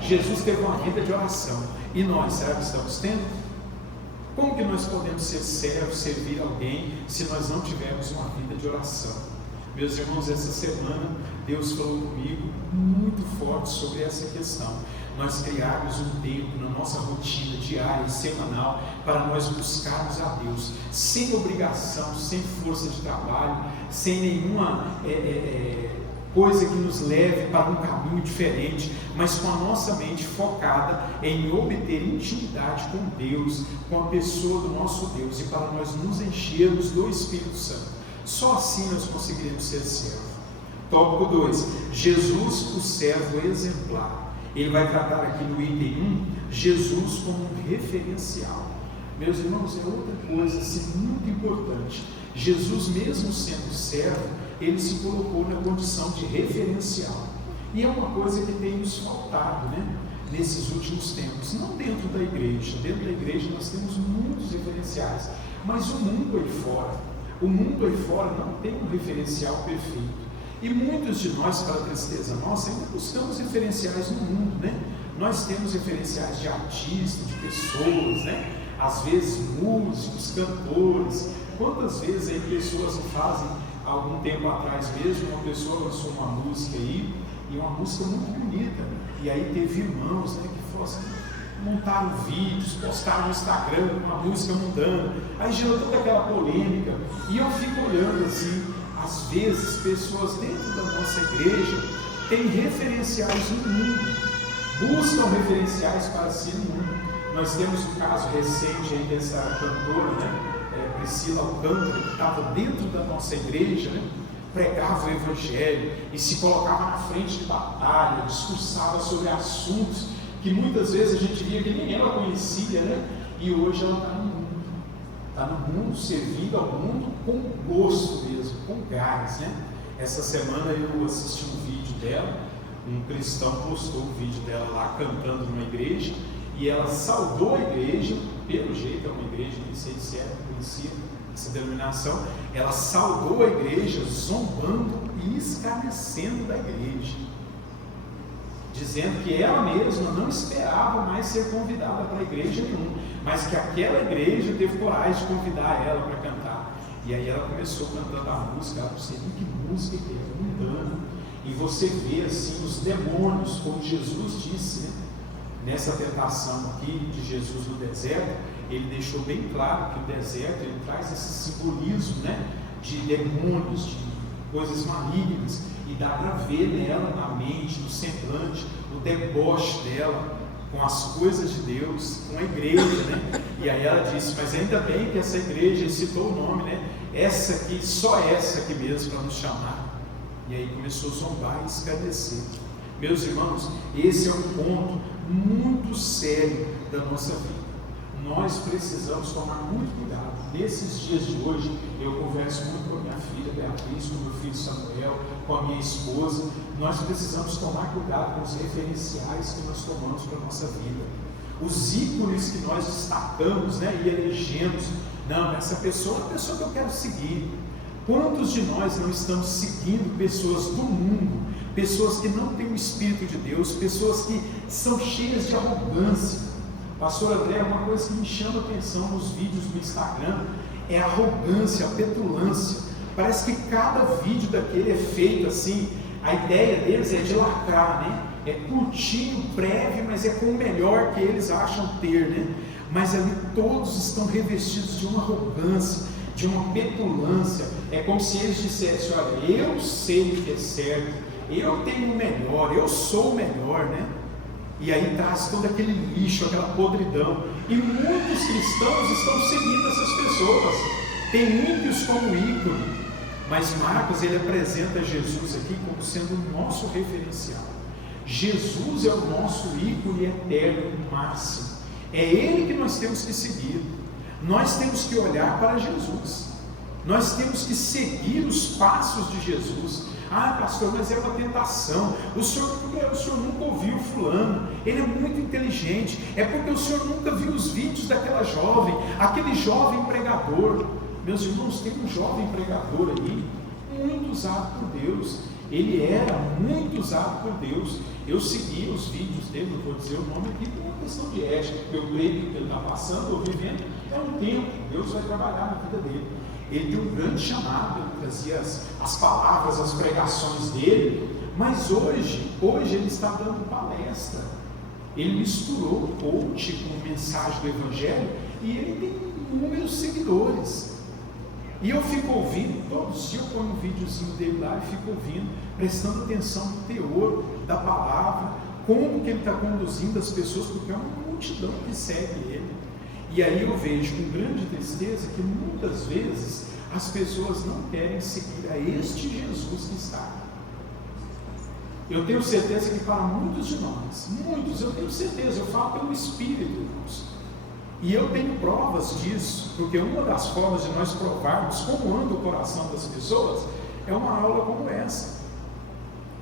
Jesus teve uma vida de oração. E nós, será que estamos tendo? Como que nós podemos ser servos, servir alguém, se nós não tivermos uma vida de oração? Meus irmãos, essa semana Deus falou comigo muito forte sobre essa questão. Nós criarmos um tempo na nossa rotina diária e semanal para nós buscarmos a Deus, sem obrigação, sem força de trabalho, sem nenhuma coisa que nos leve para um caminho diferente, mas com a nossa mente focada em obter intimidade com Deus, com a pessoa do nosso Deus, e para nós nos enchermos do Espírito Santo. Só assim nós conseguiremos ser servos. Tópico 2, Jesus, o servo exemplar. Ele vai tratar aqui no item 1, Jesus como um referencial. Meus irmãos, é outra coisa assim, muito importante. Jesus, mesmo sendo servo, ele se colocou na condição de referencial. E é uma coisa que tem nos faltado, nesses últimos tempos. Não dentro da igreja. Dentro da igreja nós temos muitos referenciais. Mas o mundo aí fora não tem um referencial perfeito. E muitos de nós, para a tristeza nossa, ainda buscamos referenciais no mundo, Nós temos referenciais de artistas, de pessoas, Às vezes músicos, cantores. Quantas vezes aí pessoas fazem, algum tempo atrás mesmo, uma pessoa lançou uma música aí, e uma música muito bonita, e aí teve irmãos, que montaram vídeos, postaram no Instagram, uma música mudando, aí gerou toda aquela polêmica, e eu fico olhando assim, às vezes pessoas dentro da nossa igreja têm referenciais no mundo, buscam referenciais para si no mundo. Nós temos um caso recente aí dessa cantora, Priscila Alcântara, que estava dentro da nossa igreja, pregava o evangelho e se colocava na frente de batalha, discursava sobre assuntos que muitas vezes a gente via que nem ela conhecia, e hoje ela está no mundo, servindo ao mundo com gosto mesmo, com gás, Essa semana eu assisti um vídeo dela, um cristão postou um vídeo dela lá cantando numa igreja, e ela saudou a igreja, pelo jeito é uma igreja, nem sei se é conhecida essa denominação, ela saudou a igreja zombando e escarnecendo da igreja, dizendo que ela mesma não esperava mais ser convidada para a igreja nenhuma, mas que aquela igreja teve coragem de convidar ela para cantar. E aí ela começou cantando a música, ela disse, que música que é, mundana. E você vê assim os demônios, como Jesus disse, nessa tentação aqui de Jesus no deserto, ele deixou bem claro que o deserto ele traz esse simbolismo, de demônios, de coisas malignas, e dá para ver nela, na mente, no semblante, o deboche dela com as coisas de Deus, com a igreja, E aí ela disse, mas ainda bem que essa igreja, citou o nome, essa aqui, só essa aqui mesmo para nos chamar. E aí começou a zombar e escarnecer. Meus irmãos, esse é um ponto muito sério da nossa vida. Nós precisamos tomar muito cuidado. Nesses dias de hoje, eu converso muito com a minha filha Beatriz, com o meu filho Samuel, com a minha esposa. Nós precisamos tomar cuidado com os referenciais que nós tomamos para a nossa vida. Os ícones que nós destacamos, né, e elegemos. Não, essa pessoa é a pessoa que eu quero seguir. Quantos de nós não estamos seguindo pessoas do mundo, pessoas que não têm o Espírito de Deus, pessoas que são cheias de arrogância? Pastor André, uma coisa que me chama a atenção nos vídeos do Instagram é a arrogância, a petulância. Parece que cada vídeo daquele é feito assim, a ideia deles é de lacrar, né? É curtinho, breve, mas é com o melhor que eles acham ter, né? Mas ali todos estão revestidos de uma arrogância, de uma petulância. É como se eles dissessem: olha, eu sei o que é certo, eu tenho o melhor, eu sou o melhor, né? E aí traz todo aquele lixo, aquela podridão. E muitos cristãos estão seguindo essas pessoas. Tem ímpios como ícone. Mas Marcos, ele apresenta Jesus aqui como sendo o nosso referencial. Jesus é o nosso ícone eterno, máximo. É Ele que nós temos que seguir. Nós temos que olhar para Jesus. Nós temos que seguir os passos de Jesus. Ah, pastor, mas é uma tentação. O senhor nunca ouviu fulano, ele é muito inteligente. É porque o senhor nunca viu os vídeos daquela jovem, aquele jovem pregador. Meus irmãos, tem um jovem pregador aí, muito usado por Deus. Ele era muito usado por Deus. Eu segui os vídeos dele, não vou dizer o nome aqui, por uma questão de ética, porque eu creio que ele está passando ou vivendo é um tempo. Deus vai trabalhar na vida dele. Ele tem um grande chamado, ele trazia as palavras, as pregações dele, mas hoje ele está dando palestra. Ele misturou o coach com mensagem do Evangelho e ele tem inúmeros seguidores. E eu fico ouvindo, todos os dias eu ponho um videozinho dele lá e fico ouvindo, prestando atenção no teor da palavra, como que ele está conduzindo as pessoas, porque é uma multidão que segue ele. E aí eu vejo com grande tristeza que muitas vezes as pessoas não querem seguir a este Jesus que está aqui. Eu tenho certeza que para muitos de nós, eu tenho certeza, eu falo pelo Espírito, irmãos, e eu tenho provas disso, porque uma das formas de nós provarmos como anda o coração das pessoas é uma aula como essa,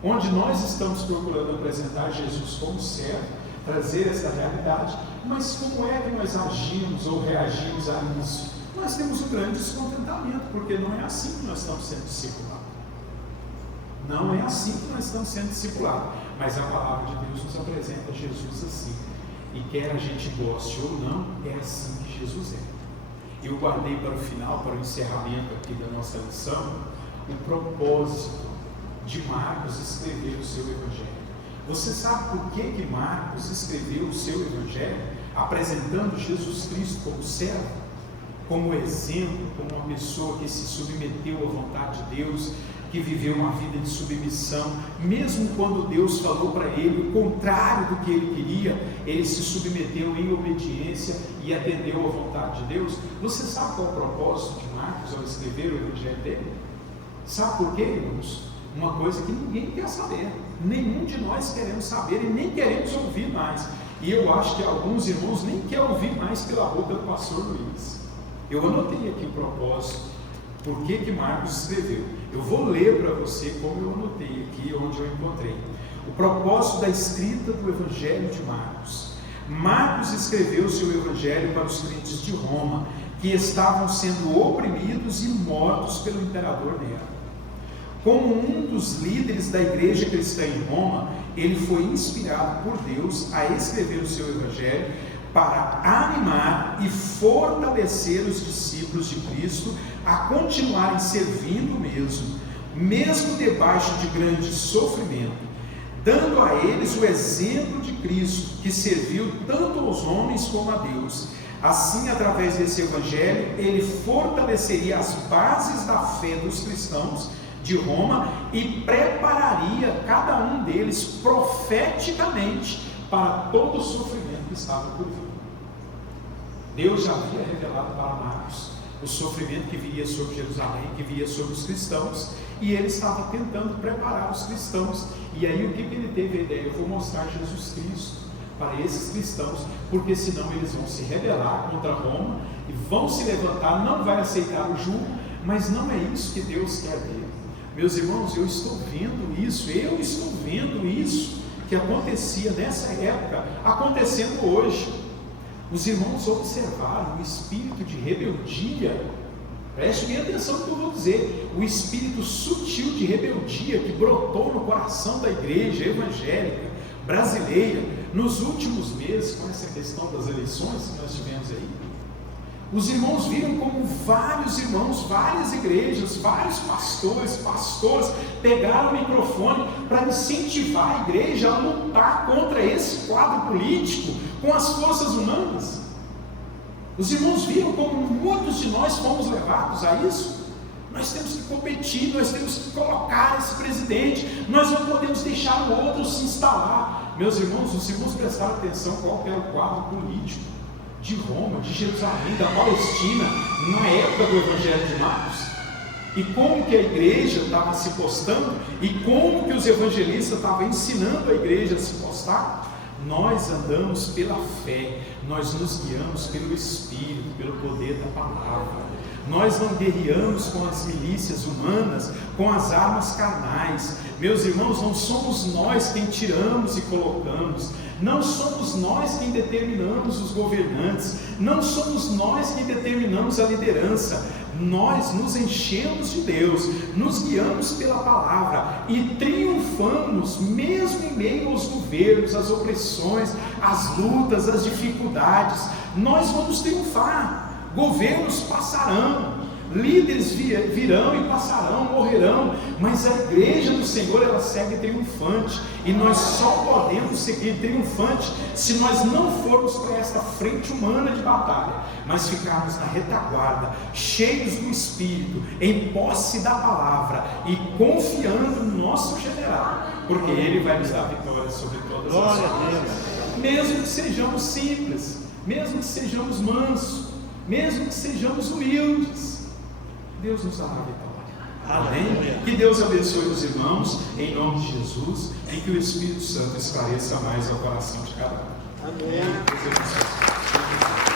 onde nós estamos procurando apresentar Jesus como servo, trazer essa realidade. Mas como é que nós agimos ou reagimos a isso? Nós temos um grande descontentamento, porque não é assim que nós estamos sendo discipulados. Não é assim que nós estamos sendo discipulados. Mas a palavra de Deus nos apresenta Jesus assim. E quer a gente goste ou não, é assim que Jesus é. Eu guardei para o final, para o encerramento aqui da nossa lição, o propósito de Marcos escrever o seu Evangelho. Você sabe por que Marcos escreveu o seu Evangelho, apresentando Jesus Cristo como servo, como exemplo, como uma pessoa que se submeteu à vontade de Deus, que viveu uma vida de submissão, mesmo quando Deus falou para ele o contrário do que ele queria, ele se submeteu em obediência e atendeu à vontade de Deus. Você sabe qual é o propósito de Marcos ao escrever o Evangelho dele? Sabe por quê, irmãos? Uma coisa que ninguém quer saber, nenhum de nós queremos saber e nem queremos ouvir mais. E eu acho que alguns irmãos nem querem ouvir mais pela boca do pastor Luiz. Eu anotei aqui o propósito, por que Marcos escreveu. Eu vou ler para você como eu anotei aqui, onde eu encontrei. O propósito da escrita do Evangelho de Marcos. Marcos escreveu o seu Evangelho para os crentes de Roma, que estavam sendo oprimidos e mortos pelo imperador Nero. Como um dos líderes da igreja cristã em Roma, ele foi inspirado por Deus a escrever o seu Evangelho para animar e fortalecer os discípulos de Cristo a continuarem servindo mesmo debaixo de grande sofrimento, dando a eles o exemplo de Cristo, que serviu tanto aos homens como a Deus. Assim, através desse Evangelho, ele fortaleceria as bases da fé dos cristãos de Roma e prepararia cada um deles profeticamente para todo o sofrimento que estava por vir. Deus já havia revelado para Marcos o sofrimento que viria sobre Jerusalém, que viria sobre os cristãos, e ele estava tentando preparar os cristãos. E aí o que ele teve a ideia? Eu vou mostrar Jesus Cristo para esses cristãos, porque senão eles vão se rebelar contra Roma e vão se levantar, não vai aceitar o jugo, mas não é isso que Deus quer dele. Meus irmãos, eu estou vendo isso que acontecia nessa época, acontecendo hoje. Os irmãos observaram o espírito de rebeldia. Preste bem atenção no que eu vou dizer. O espírito sutil de rebeldia que brotou no coração da igreja evangélica brasileira nos últimos meses, com essa questão das eleições que nós tivemos aí. Os irmãos viram como vários irmãos, várias igrejas, vários pastoras pegaram o microfone para incentivar a igreja a lutar contra esse quadro político com as forças humanas. Os irmãos viram como muitos de nós fomos levados a isso. Nós temos que competir, nós temos que colocar esse presidente, nós não podemos deixar o outro se instalar. Meus irmãos, os irmãos prestaram atenção qual era o quadro político de Roma, de Jerusalém, da Palestina, na época do Evangelho de Marcos, e como que a igreja estava se postando, e como que os evangelistas estavam ensinando a igreja a se postar. Nós andamos pela fé, nós nos guiamos pelo Espírito, pelo poder da palavra. Nós não guerreamos com as milícias humanas, com as armas carnais. Meus irmãos, não somos nós quem tiramos e colocamos, não somos nós quem determinamos os governantes, não somos nós quem determinamos a liderança. Nós nos enchemos de Deus, nos guiamos pela palavra e triunfamos mesmo em meio aos governos, às opressões, às lutas, às dificuldades. Nós vamos triunfar. Governos passarão, líderes virão e passarão, morrerão, mas a igreja do Senhor, ela segue triunfante, e nós só podemos seguir triunfante se nós não formos para esta frente humana de batalha, mas ficarmos na retaguarda, cheios do Espírito, em posse da palavra e confiando no nosso general, porque ele vai nos dar vitória sobre todas as coisas. Mesmo que sejamos simples, mesmo que sejamos mansos, mesmo que sejamos humildes, Deus nos dará vitória. Amém? Que Deus abençoe os irmãos, em nome de Jesus, e que o Espírito Santo esclareça mais o coração de cada um. Amém. Deus abençoe.